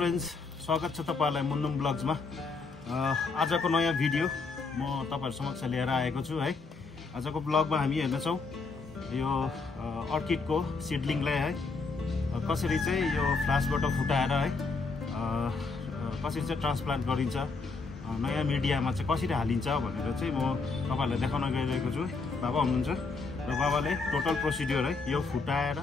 Friends, स्वागत छ तपाईहरुलाई मुन्नुम ब्लग्समा। आजको नयाँ भिडियो म तपाईहरु समक्ष लिएर आएको छु है। आजको ब्लगमा हामी हेर्नेछौं यो अर्किडको सिडलिङलाई है कसरी चाहिँ यो फ्लासबाट फुटाएर है कसरी चाहिँ ट्रान्सप्लान्ट गरिन्छ, नयाँ मिडियामा चाहिँ कसरी हालिन्छ भनेर चाहिँ म तपाईहरुलाई देखाउन गइरहेको छु। बाबा हुनुहुन्छ र बाबाले टोटल प्रोसिड्युर है यो फुटाएर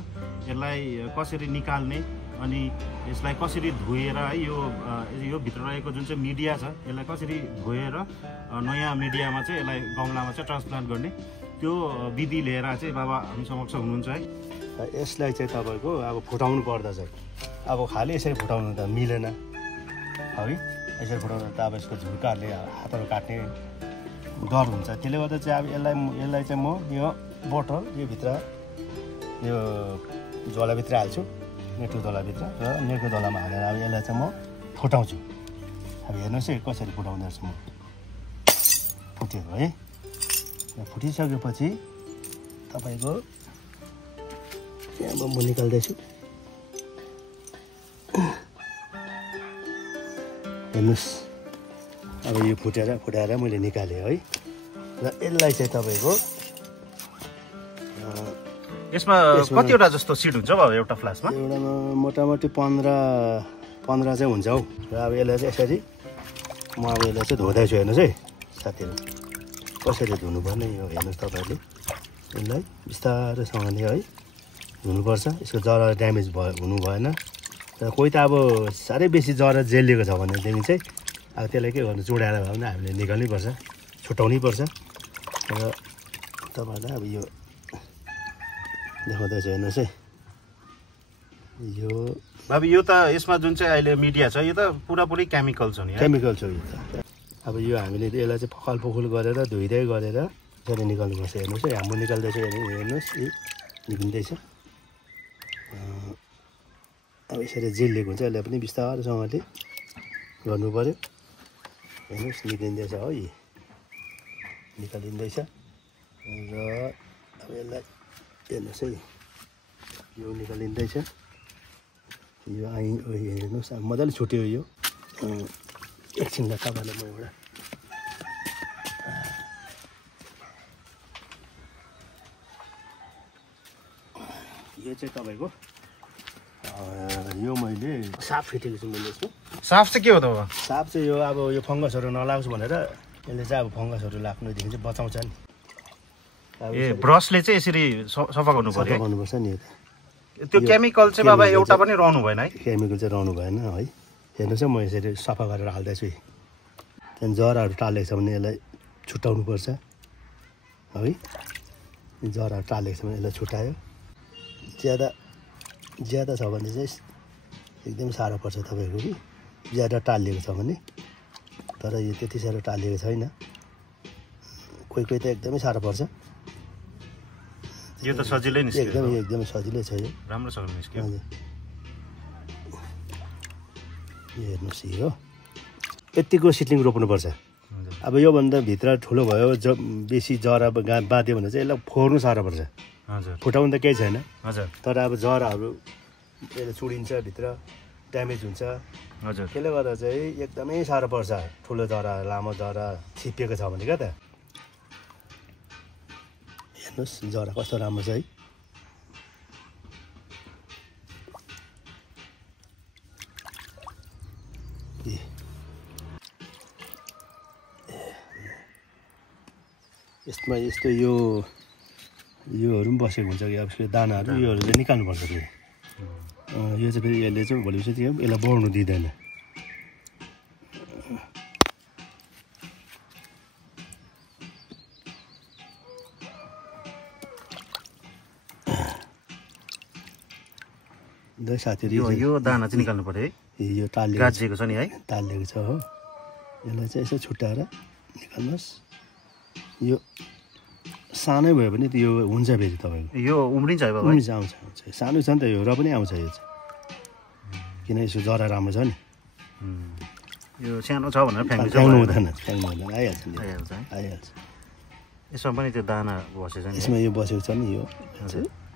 यसलाई कसरी निकाल्ने अनि यसलाई कसरी धोएर है यो भित्र रहेको जुन चाहिँ मिडिया छ यसलाई कसरी धोएर नयाँ मिडियामा चाहिँ यसलाई गमलामा चाहिँ ट्रान्सप्लान्ट गर्ने त्यो विधि लिएर चाहिँ बाबा हामी समक्ष हुनुहुन्छ है। यसलाई चाहिँ तपाईको अब फुटाउनु पर्दा चाहिँ अब खाली यसरी फुटाउनु त मिलेन है। यसरी फुटाउनु त अब यसको झुड्काहरूले हातहरू काट्ने डर हुन्छ। त्यसले गर्दा चाहिँ अब यसलाई चाहिँ म यो बोतल यो भित्र यो झोलाभित्र हाल्छु, नेटको झोलाभित्र र नेटको झोलामा हालेर अब यसलाई चाहिँ म फुटाउँछु। अब हेर्नुहोस् है कसरी फुटाउँदो रहेछ। म फुट्यो है। फुटिसकेपछि तपाईँको यहाँ म निकाल्दैछु। हेर्नुहोस् अब यो फुटाएर मैले निकालेँ है। र यसलाई चाहिँ तपाईँको यसमा कतिवटा जस्तो सिड हुन्छ बाबा एउटा फ्लासमा? एउटामा मोटामोटी 15 चाहिँ हुन्छ हौ। र अब यसलाई चाहिँ यसरी म अब यसलाई चाहिँ धुँदैछु। हेर्नुहोस् है साथीहरू कसरी धुनुपर्ने यो हेर्नुहोस् तपाईँहरूले। यसलाई बिस्तारैसँगले है धुनुपर्छ। यसको जरा ड्यामेज हुनु भएन। र कोही त अब साह्रै बेसी जरा जेलिएको छ भनेदेखि चाहिँ अब त्यसलाई के गर्नु, चुडाएर भए पनि हामीले निकाल्नै पर्छ, छुट्याउनै पर्छ। र तपाईँहरूलाई अब यो देखाउँदैछु हेर्नुहोस् है। यो बाबु यो त यसमा जुन चाहिँ अहिले मिडिया छ यो त पुरापुरी केमिकल छ नि है? केमिकल छ यो त। अब यो हामीले यसलाई चाहिँ फकालफुकुल गरेर धुइदै गरेर यसरी निकाल्नुपर्छ। हेर्नुहोस् है हाम्रो निकाल्दैछ। हेर्नुहोस् यी निक्लिँदैछ। अब यसरी जेलिएको हुन्छ यसलाई पनि बिस्तारैसँगले गर्नु पऱ्यो। हेर्नुहोस् निक्लिँदैछ है, निकालिँदैछ। र अब यसलाई हेर्नुहोस् है यो निकालिँदैछ। यो हेर्नुहोस् अब मजाले छुट्यो यो। एकछिनलाई तपाईँलाई म एउटा यो चाहिँ तपाईँको यो मैले साफ फिटेको छु मैले। यसको साफ चाहिँ के हो त बाबा? साफ चाहिँ यो अब यो फङ्गसहरू नलागोस् भनेर यसले चाहिँ अब फङ्गसहरू लाग्नुदेखि चाहिँ बचाउँछ नि। ए ब्रसले चाहिँ यसरी सफा गर्नु पर्यो? सफा गर्नुपर्छ नि। त्यो केमिकल चाहिँ बाबा एउटा पनि रहनु भएन है? केमिकल चाहिँ रहनु भएन है। हेर्नुहोस् है म यसरी सफा गरेर हाल्दैछु। त्यहाँदेखि जराहरू टालेको छ भने यसलाई छुट्याउनु पर्छ है। जराहरू टालेको छ भने यसलाई छुट्यायो। ज्यादा छ भने चाहिँ एकदम साह्रो पर्छ तपाईँको कि ज्यादा टालिएको छ भने। तर यो त्यति साह्रो टालिएको छैन। कोही त एकदमै साह्रो पर्छ। यो त सजिलै निस्क्यो? एकदमै सजिलै छ यो, राम्रोसँग निस्क्यो। हजुर यो हेर्नुहोस् यो यतिको सिडलिङ रोप्नुपर्छ। अब योभन्दा भित्र ठुलो भयो बेसी जरा बाँध्यो भने चाहिँ यसलाई फोर्नु साह्रो पर्छ। हजुर फुटाउनु त केही छैन। हजुर तर अब जराहरू यसले चुडिन्छ, भित्र ड्यामेज हुन्छ। हजुर त्यसले गर्दा चाहिँ एकदमै साह्रो पर्छ। ठुलो जरा लामो जरा छिपिएको छ भने क्या त। हेर्नुहोस् जरा कस्तो राम्रो छ है। यसमा यस्तो योहरू पनि बसेको हुन्छ कि अब यसको दानाहरू योहरूले निकाल्नुपर्छ फेरि। यो चाहिँ फेरि यसले चाहिँ भोलि चाहिँ यसलाई बढ्नु दिँदैन। साथीहरू यो दाना चाहिँ निकाल्नु पर्यो है? यो गाजिएको छ नि है? टालिएको छ हो। यसलाई चाहिँ यसो छुट्याएर निकाल्नुहोस्। यो सानै भयो भने यो हुन्छ फेरि तपाईँको। यो उम्रिन्छ है बाबा? उम्रिन्छ, आउँछ। सानो छ नि त यो, र पनि आउँछ यो चाहिँ। किन यसो जरा राम्रो छ नि। यो सानो छ भनेर फ्याँक्नु हुँदैन। आइहाल्छ नि, आइहाल्छ। यसमा पनि त्यो दाना बसेछ नि? यसमा यो बसेको छ नि यो।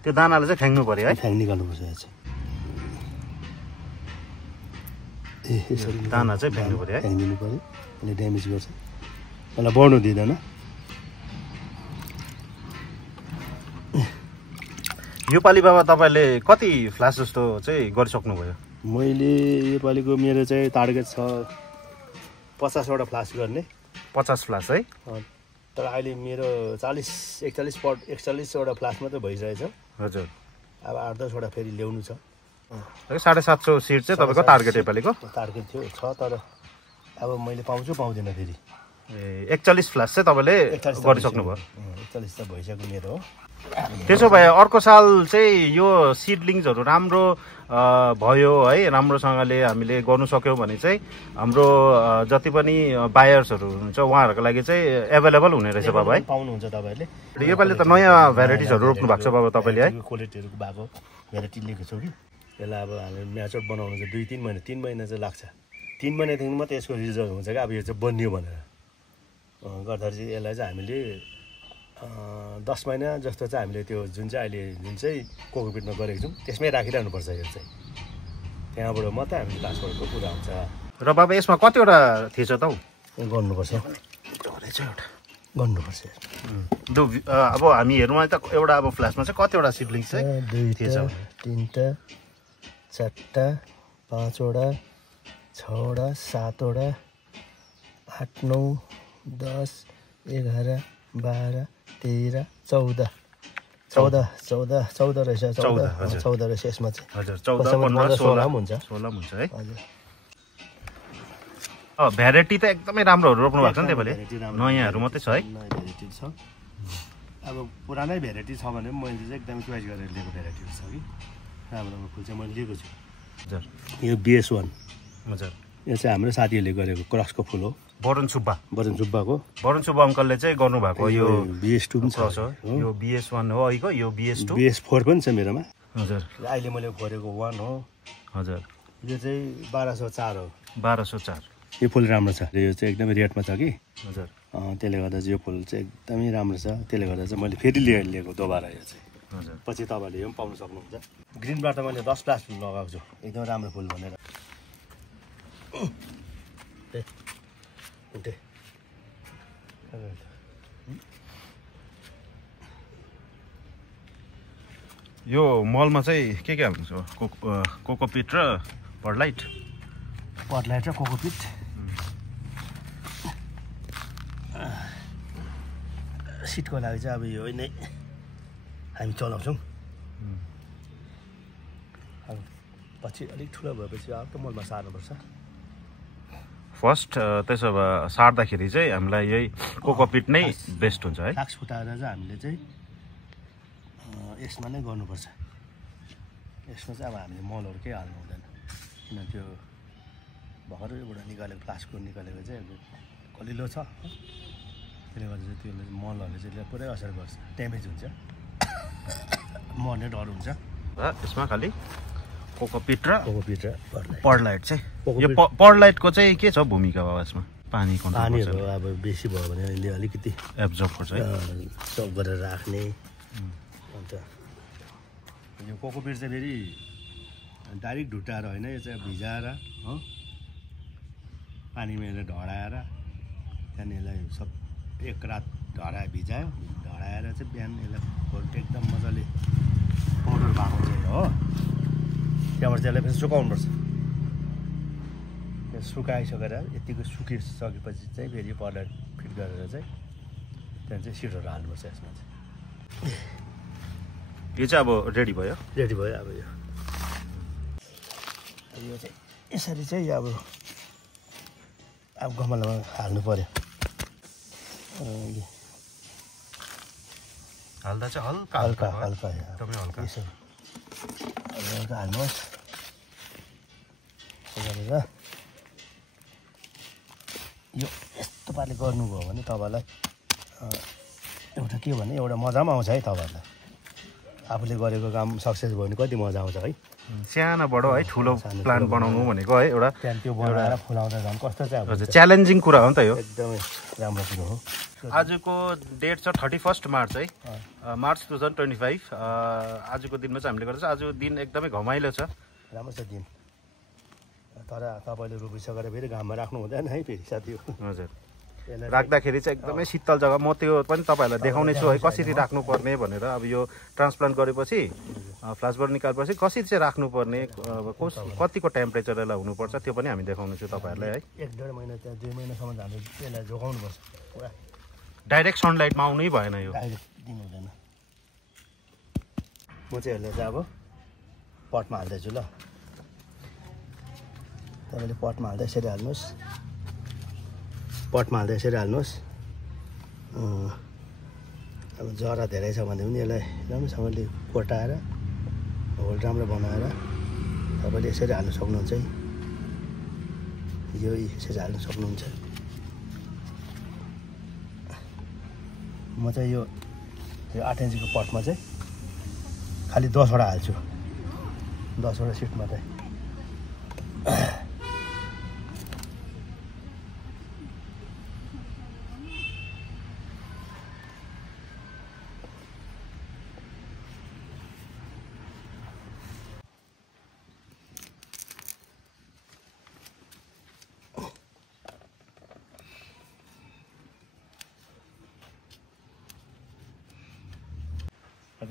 त्यो दानालाई चाहिँ फ्याँक्नु पर्यो है? निकाल्नुपर्छ यो चाहिँ। यसरी दाना चाहिँ फ्याँक्नु पर्यो है, फ्याँकिदिनु पर्यो, यसले ड्यामेज गर्छ, यसलाई बढ्नु दिँदैन। योपालि बाबा तपाईँले कति फ्ल्यास जस्तो चाहिँ गरिसक्नुभयो? मैले योपालिको मेरो चाहिँ टार्गेट छ 50वटा फ्लास गर्ने। 50 फ्ल्यास है? तर अहिले मेरो 41वटा फ्लास मात्रै भइसकेछ। हजुर। अब 8-10वटा फेरि ल्याउनु छ। 750 सिट चाहिँ तपाईँको टार्गेट योपालिको? टार्गेट थियो छ, तर अब मैले पाउँछु पाउँदिनँ फेरि। 41 फ्ल्यास चाहिँ तपाईँले गरिसक्नुभयो? 41 त भइसक्यो मेरो हो। त्यसो भए अर्को साल चाहिँ यो सिडलिङ्सहरू राम्रो भयो है, राम्रोसँगले हामीले गर्नु सक्यौँ भने चाहिँ हाम्रो जति पनि बायर्सहरू हुनुहुन्छ उहाँहरूको लागि चाहिँ एभाइलेबल हुने रहेछ बाबा है? पाउनुहुन्छ तपाईँहरूले। योपालि त नयाँ भेराइटिजहरू रोप्नु भएको छ बाबा तपाईँले है? क्वालिटीहरू भएको भेराइटी लिएको छु कि, यसलाई अब हामी म्याचअप बनाउनु चाहिँ 2-3 महिना 3 महिना चाहिँ लाग्छ। 3 महिनादेखि मात्रै यसको रिजल्ट हुन्छ क्या। अब यो चाहिँ बनियो भनेर गर्दाखेरि चाहिँ यसलाई चाहिँ हामीले 10 महिना जस्तो चाहिँ हामीले त्यो जुन चाहिँ कोकोपिटमा गरेको छौँ त्यसमै राखिरहनुपर्छ। यो चाहिँ त्यहाँबाट मात्रै हामीले ट्रान्सफरको कुरा हुन्छ। र बाबा यसमा कतिवटा थिएछ त हौ? गर्नुपर्छ, गर्नुपर्छ। अब हामी हेर्नुमा त एउटा अब फ्ल्यासमा चाहिँ कतिवटा सिडलिङ्स चाहिँ 2, 3, 4, 5वटा, 6वटा, 7वटा, 8, 9, 10, 11, 12, 13, 14 रहेछ। 14 रहेछ यसमा चाहिँ। हजुर, 14, 15, 16 पनि हुन्छ। 16 पनि हुन्छ है? हजुर। भेराइटी त एकदमै राम्रोहरू रोप्नु भएको छ नि तपाईँले? नयाँहरू मात्रै छ है? नयाँ भेराइटी छ। अब पुरानै भेराइटी छ भने पनि मैले चाहिँ एकदमै चोइस गरेर लिएको भेराइटीहरू छ कि। राम्रो फुल चाहिँ मैले लिएको छु। हजुर। यो BS1। हजुर। यो चाहिँ हाम्रो साथीहरूले गरेको क्रसको फुल हो। वरुण सुब्बा अङ्कलले चाहिँ गर्नुभएको यो BS2 पनि छ। यो BS1 हो है, यो BS2, BS4 पनि छ मेरोमा। हजुर। अहिले मैले गरेको 1 हो। हजुर। यो चाहिँ 1204 हो। 1204। यो फुल राम्रो छ। यो चाहिँ एकदमै रेटमा छ कि। हजुर। त्यसले गर्दा चाहिँ यो फुल चाहिँ एकदमै राम्रो छ। त्यसले गर्दा चाहिँ मैले फेरि लिएको दोबारा यो चाहिँ। हजुर। पछि तपाईँले यो पनि पाउन सक्नुहुन्छ। ग्रिनबाट मैले 10 फ्लास फुल लगाएको छु, एकदमै राम्रो फुल भनेर। उठे यो मलमा चाहिँ के हाल्नुहुन्छ? कोकोपिट र पर्लाइट र कोकोपिट। सिटको लागि चाहिँ अब यो नै हामी चलाउँछौँ। अब पछि अलिक ठुलो भएपछि अब त मलमा सार्नुपर्छ। फर्स्ट त्यसो भए सार्दाखेरि चाहिँ हामीलाई यही कोकोपिट नै बेस्ट हुन्छ है? फ्लाक्स फुटाएर चाहिँ हामीले चाहिँ यसमा नै गर्नुपर्छ। यसमा चाहिँ अब हामीले मलहरू केही हाल्नु हुँदैन, किन त्यो भर्खर एउटा निकालेको फ्लास्कको निकालेको चाहिँ कलिलो छ। त्यसले गर्दा चाहिँ त्यसले मलहरूले चाहिँ पुरै असर गर्छ, ड्यामेज हुन्छ, मर्ने डर हुन्छ। यसमा खालि कोकोपिट र पर्लाइट चाहिँ। यो पर्लाइटको चाहिँ के छ भूमिका बाबा यसमा? पानीहरू अब बेसी भयो भने यसले अलिकति एब्जर्ब गर्छ है, सक गरेर राख्ने। अन्त यो कोकोपिट चाहिँ फेरि डाइरेक्ट ढुट्टाएर होइन, यो चाहिँ भिजाएर हो, पानीमा यसलाई ढडाएर त्यहाँदेखि यसलाई सब एक रात भिजायो, ढडाएर चाहिँ बिहान यसलाई एकदम मजाले पाउडर भएको चाहिँ हो। त्यहाँबाट चाहिँ यसलाई फेरि सुकाउनुपर्छ। त्यो सुकाइसकेर यतिको सुकिसकेपछि चाहिँ फेरि पर्लाइट फिट गरेर चाहिँ त्यहाँदेखि चाहिँ सिडहरू हाल्नुपर्छ यसमा चाहिँ। यो चाहिँ अब रेडी भयो? रेडी भयो। अब यो चाहिँ यसरी चाहिँ अब गमलामा हाल्नु पर्यो। हाल्दा चाहिँ हल्का एकदमै हल्का यसो हाल्नुहोस् गरेर। यो यस्तो पाराले गर्नुभयो भने तपाईँलाई एउटा के भने एउटा मजा पनि आउँछ है। तपाईँहरूलाई आफूले गरेको काम सक्सेस भयो भने कति मजा आउँछ है। सानोबाट है ठुलो प्लान बनाउनु भनेको है एउटा त्यो बनाएर फुलाउँदा झन् कस्तो चाहिँ अब च्यालेन्जिङ कुरा हो नि त यो। एकदमै राम्रो कुरो हो। आजको डेट छ 31 मार्च है, मार्च 2025। आजको दिनमा चाहिँ हामीले गर्दैछ। आज दिन एकदमै घमाइलो छ, राम्रो छ दिन। तर तपाईँले रोपिसकेर फेरि घाममा राख्नु हुँदैन है फेरि साथी। हजुर, राख्दाखेरि चाहिँ एकदमै शीतल जग्गा, म त्यो पनि तपाईँहरूलाई देखाउने छु है कसरी राख्नुपर्ने भनेर। अब यो ट्रान्सप्लान्ट गरेपछि फ्लासबाट निकालेपछि कसरी चाहिँ राख्नुपर्ने, कतिको टेम्परेचरलाई हुनुपर्छ त्यो पनि हामी देखाउने छु तपाईँहरूलाई है। 1.5 महिना त्यहाँ 2 महिनासम्म हामीले त्यसलाई जोगाउनुपर्छ पुरा। डाइरेक्ट सनलाइटमा आउनै भएन यो, डाइरेक्ट दिनु हुँदैन। म चाहिँ यसलाई चाहिँ अब पटमा हाल्दैछु ल। तपाईँले पटमा हाल्दा यसरी हाल्नुहोस्, पटमा हाल्दा यसरी हाल्नुहोस्। अब जरा धेरै छ भने पनि यसलाई राम्रोसँगले कोटाएर होल राम्रो बनाएर तपाईँले यसरी हाल्नु सक्नुहुन्छ है। यो यसरी हाल्नु सक्नुहुन्छ। म चाहिँ यो 8 इन्चीको पटमा चाहिँ खालि 10वटा हाल्छु, 10वटा सिट मात्रै।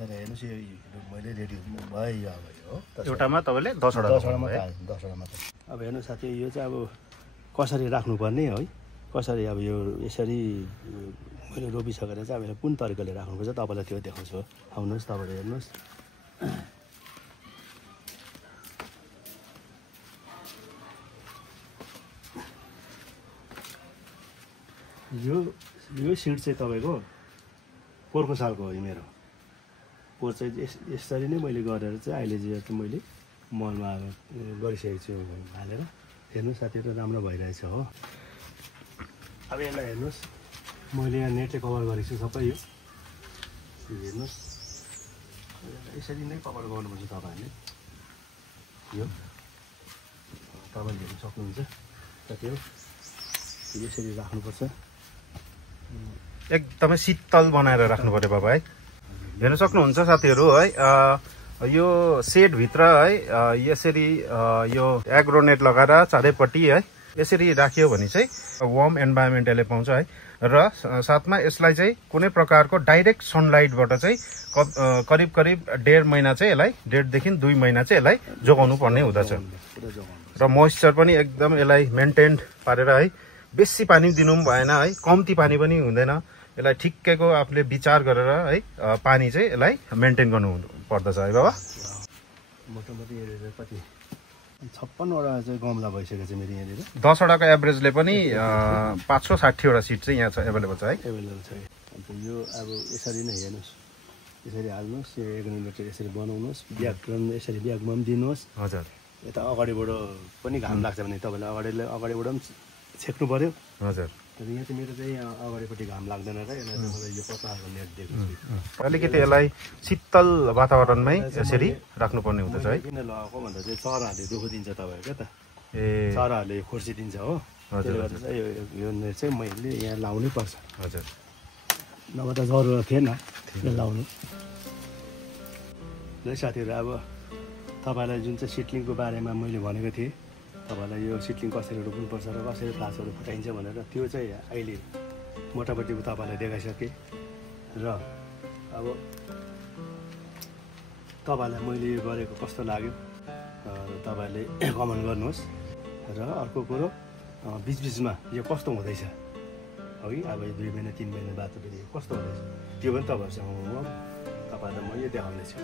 हेर्नुहोस् यो मैले रेडी भयो अब यो हो। एउटामा तपाईँले 10वटा मात्रै हाल्छु, 10वटा मात्रै। अब हेर्नु साथी, यो चाहिँ अब कसरी राख्नुपर्ने है, कसरी अब यो यसरी मैले रोपिसकेर चाहिँ अब यसलाई कुन तरिकाले राख्नुपर्छ तपाईँलाई त्यो देखाउँछु। आउनुहोस् तपाईँले हेर्नुहोस्। यो सिड चाहिँ तपाईँको पोहोरको सालको हो। मेरो पोहोर चाहिँ यसरी नै मैले गरेर चाहिँ अहिले चाहिँ मैले मलमा गरिसकेको छु हालेर। हेर्नु साथीहरू राम्रो भइरहेछ हो। अब यसलाई हेर्नुहोस्, मैले यहाँ नेटले कभर गरेको छु सबै। यो हेर्नुहोस्, यसरी नै कभर गर्नुपर्छ तपाईँहरूले। यो तपाईँले हेर्नु सक्नुहुन्छ साथीहरू, यसरी राख्नुपर्छ। एकदमै शीतल बनाएर राख्नु पर्यो बाबा है। हेर्न सक्नुहुन्छ साथीहरू है, यो सेडभित्र है यसरी यो एग्रोनेट लगाएर चारैपट्टि है यसरी राखियो भने चाहिँ वार्म इन्भाइरोमेन्ट यसले पाउँछ है। र साथमा यसलाई चाहिँ कुनै प्रकारको डाइरेक्ट सनलाइटबाट चाहिँ करिब 1.5 महिना चाहिँ यसलाई 1.5देखि 2 महिना चाहिँ यसलाई जोगाउनु पर्ने हुँदछ। र मोइस्चर पनि एकदम यसलाई मेन्टेन पारेर है, बेसी पानी दिनु पनि भएन है, कम्ती पानी पनि हुँदैन। यसलाई ठिक्कैको आफूले विचार गरेर है पानी चाहिँ यसलाई मेन्टेन गर्नु पर्दछ है बाबा। मोटामोटी कति 56वटा चाहिँ गमला भइसकेको छ मेरो यहाँनिर। 10वटाको एभरेजले पनि 560वटा सिट चाहिँ यहाँ छ, एभाइलेबल छ है। एभाइलेबल छ। अन्त यो अब यसरी नै हेर्नुहोस्, यसरी हाल्नुहोस्, यो एग्रोनेट यसरी बनाउनुहोस्, ब्याकग्राउन्ड यसरी ब्याकमा पनि दिनुहोस्। हजुर, यता अगाडिबाट पनि घाम लाग्छ भने तपाईँले अगाडिबाट पनि छेक्नु पर्यो। हजुर, यहाँ चाहिँ मेरो चाहिँ यहाँ अगाडिपट्टि घाम लाग्दैन र यसलाई यो पत्लाको नेट दिएको छु। अलिकति यसलाई शीतल वातावरणमै यसरी राख्नुपर्ने हुँदछ है। किन लगाएको भन्दा चाहिँ चराहरूले दुःख दिन्छ तपाईँहरू क्या त। ए चराहरूले खोर्सी दिन्छ हो। त्यसले गर्दा चाहिँ यो नेट चाहिँ मैले यहाँ लाउनै पर्छ। हजुर, नभए त जरुरत थिएन यो लाउनु। ल साथीहरू, अब तपाईँलाई जुन चाहिँ सिडलिङको बारेमा मैले भनेको थिएँ, तपाईँलाई यो सिडलिङ कसरी रोप्नुपर्छ र कसरी फ्लासहरू फुटाइन्छ भनेर, त्यो चाहिँ अहिले मोटामोटी तपाईँलाई देखाइसकेँ। र अब तपाईँलाई मैले यो गरेको कस्तो लाग्यो तपाईँले कमेन्ट गर्नुहोस्। र अर्को कुरो, बिचबिचमा यो कस्तो हुँदैछ है, अब 2 महिना 3 महिना बाद कस्तो हुँदैछ त्यो पनि तपाईँहरूसँग तपाईँलाई म यो देखाउनेछु।